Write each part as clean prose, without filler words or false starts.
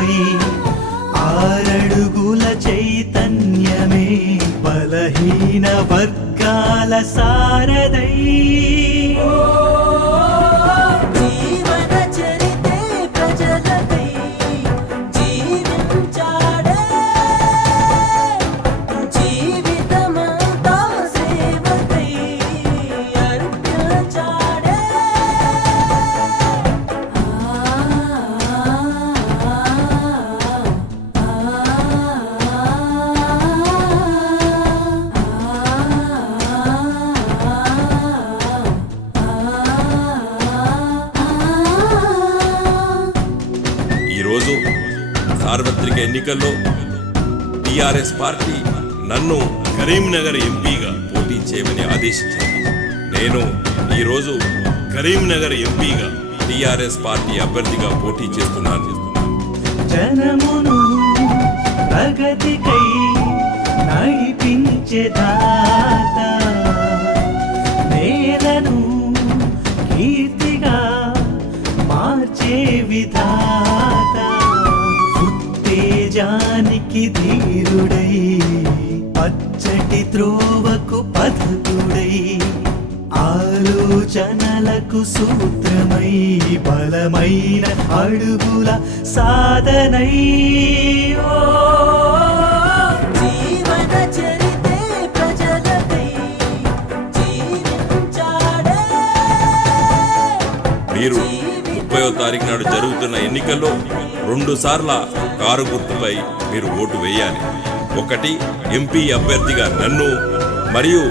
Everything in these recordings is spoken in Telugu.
గుర్తుపై ఆరడుగుల చైతన్యమే బలహీన వర్గాల సారథై ఈరోజు సార్వత్రిక ఎన్నికల్లో టిఆర్ఎస్ పార్టీ నన్ను కరీంనగర్ ఎంపీగా పోటీ చేయమని ఆదేశించింది. నేను ఈరోజు కరీంనగర్ ఎంపీగా టిఆర్ఎస్ పార్టీ అభ్యర్థిగా పోటీ చేస్తున్నాను. జనమును ప్రగతికై నడిపించే దాత నేలను కీర్తిగా మార్చే విధాత ఉత్తేజానికి ధీరుడై పచ్చటి త్రోవకు పథకుడై ఆలోచనలకు సూత్రమై బలమైన అడుగుల సాధనై జీవన చరితే ప్రజలకై జీవించాడే. మీరు 30వ తారీఖు నాడు జరుగుతున్న ఎన్నికల్లో 2 సార్ల కారు గుర్తుపై మీరు ఓటు వేయాలి. ఒకటి ఎంపీ అభ్యర్థిగా నన్ను, మరియు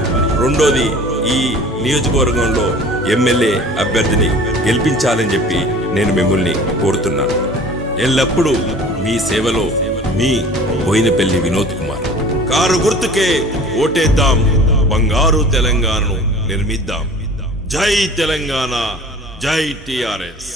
రెండోది ఈ నియోజకవర్గంలో ఎమ్మెల్యే అభ్యర్థిని గెలిపించాలని చెప్పి నేను మిమ్మల్ని కోరుతున్నాను. ఎల్లప్పుడూ మీ సేవలో మీ బోయినపల్లి వినోద్ కుమార్. కారు గుర్తుకే ఓటేద్దాం, బంగారు తెలంగాణను నిర్మిద్దాం. జై తెలంగాణ, జై టిఆర్ఎస్.